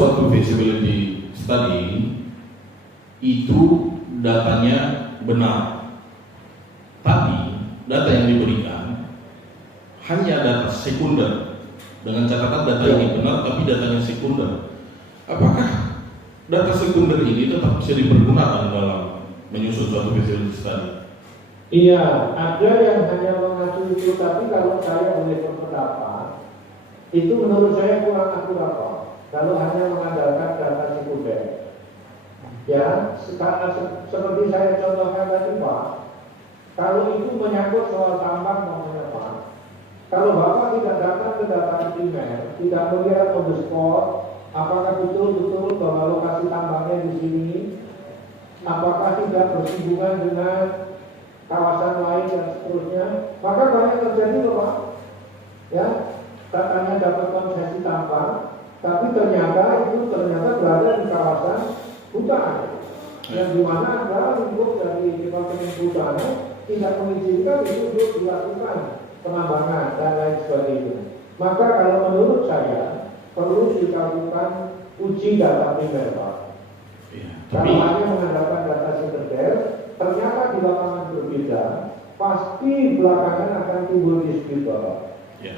suatu feasibility study itu datanya benar, tapi data yang diberikan hanya data sekunder, dengan catatan data ini benar tapi datanya sekunder. Apakah data sekunder ini tetap bisa dipergunakan dalam menyusun suatu feasibility study? Iya, ada yang hanya mengacu itu, tapi kalau saya boleh berpendapat, itu menurut saya kurang akurat Pak. Kalau hanya mengandalkan data sekunder. Ya, seperti saya contohkan tadi Pak, kalau itu menyangkut soal tambang namanya Pak, kalau Bapak tidak datang ke data primer, tidak melihat on the spot, apakah betul-betul bahwa lokasi tambangnya di sini, apakah tidak bersinggungan dengan kawasan lain dan seterusnya, maka banyak terjadi loh Pak. Ya, katanya dapat konsesi tambang, tapi ternyata berada di kawasan hutan, yang dimana ada lingkup dari Departemen Kehutanan tidak mengizinkan itu untuk dilakukan penambangan dan lain sebagainya. Maka kalau menurut saya perlu dilakukan uji data primer Pak. Kalau hanya mengandalkan data sekunder, ternyata di lapangan berbeda, pasti belakangan akan timbul dispute Pak. Ya.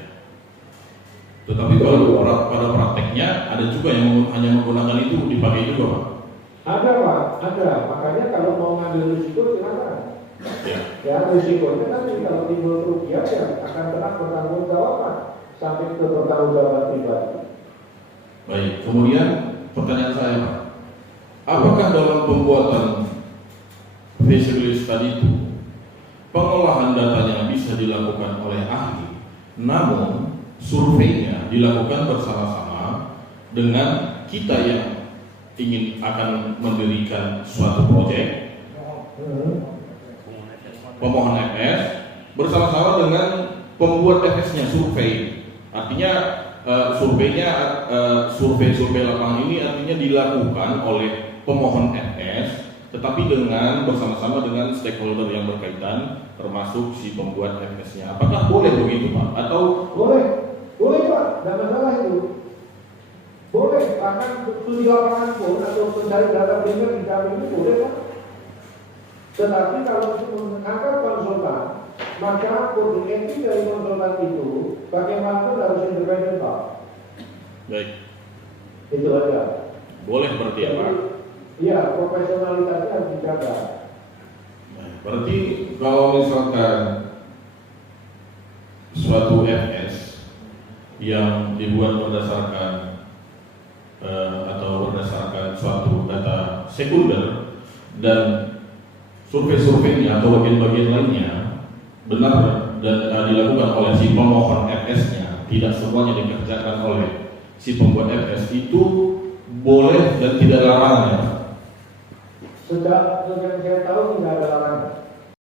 Tetapi kalau pada prakteknya ada juga yang hanya menggunakan itu dipakai juga Pak. Ada Pak, ada. Makanya kalau mau ngambil risiko silakan. Ya risikonya nanti kalau timbul kerugian ya akan kena bertanggung jawaban sampai ke bertanggung jawaban pribadi. Baik. Kemudian pertanyaan saya Pak, apakah dalam pembuatan feasibility study itu pengolahan datanya bisa dilakukan oleh ahli, namun surveinya dilakukan bersama-sama dengan kita yang ingin akan mendirikan suatu proyek, pemohon FS bersama-sama dengan pembuat FS-nya, survei. Artinya survei lapangan ini artinya dilakukan oleh pemohon FS, tetapi dengan bersama-sama dengan stakeholder yang berkaitan, termasuk si pembuat FS-nya. Apakah boleh begitu Pak? Atau boleh Pak, tidak masalah itu. Boleh, bahkan studi lapangan pun atau pencari data primer di dalam ini boleh Pak. Tetapi kalau itu mengangkat konsultan, maka kode etik dari konsultan itu bagaimanapun harus independen Pak. Baik. Itu aja. Boleh berarti ya Pak? Iya, profesionalitasnya harus dijaga. Berarti kalau misalkan suatu FS yang dibuat berdasarkan atau berdasarkan suatu data sekunder dan survei-surveinya atau bagian-bagian lainnya benar dan dilakukan oleh si pemohon FS-nya, tidak semuanya dikerjakan oleh si pembuat FS, itu boleh dan tidak larangan ya? Sejak yang saya tahu tidak ada larangan.